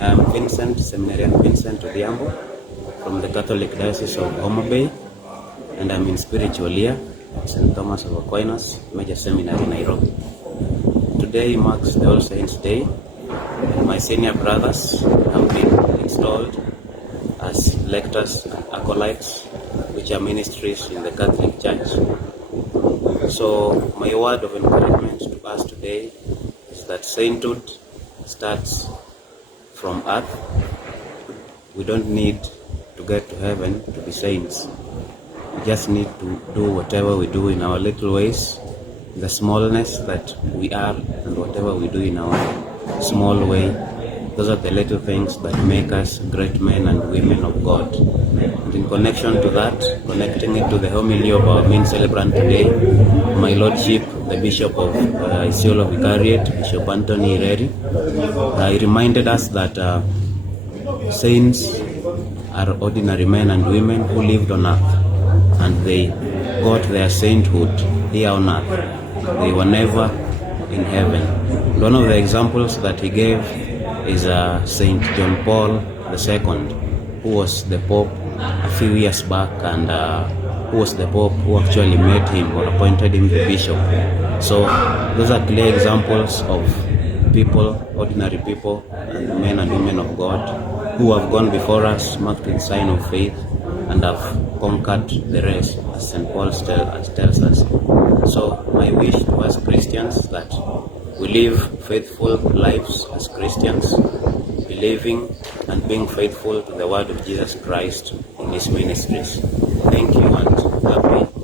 I'm Vincent, Seminarian Vincent Odhiambo from the Catholic Diocese of Homa Bay, and I'm in spiritual year at St.Thomas Aquinas Seminary, Nairobi. Today marks the All Saints' Day. My senior brothers have been installed as lectors and acolytes, which are ministries in the Catholic Church. So my word of encouragement to us today is that sainthood starts from earth. We don't need to get to heaven to be saints. We just need to do whatever we do in our little ways, the smallness that we are, and whatever we do in our small way. Those are the little things that make us great men and women of God. And in connection to that, connecting it to the homily of our main celebrant today, my Lordship, the Bishop of Isiolo Vicariate, Bishop Anthony Ireri, he reminded us that saints are ordinary men and women who lived on earth, and they got their sainthood here on earth. They were never in heaven. And one of the examples that he gave is Saint John Paul II, who was the Pope a few years back, and who was the Pope who actually made him or appointed him the Bishop. So those are clear examples of people, ordinary people, and men and women of God who have gone before us, marked in sign of faith, and have conquered the rest, as St. Paul tells us. So my wish to us Christians that we live faithful lives as Christians, believing and being faithful to the word of Jesus Christ in his ministries. Thank you and happy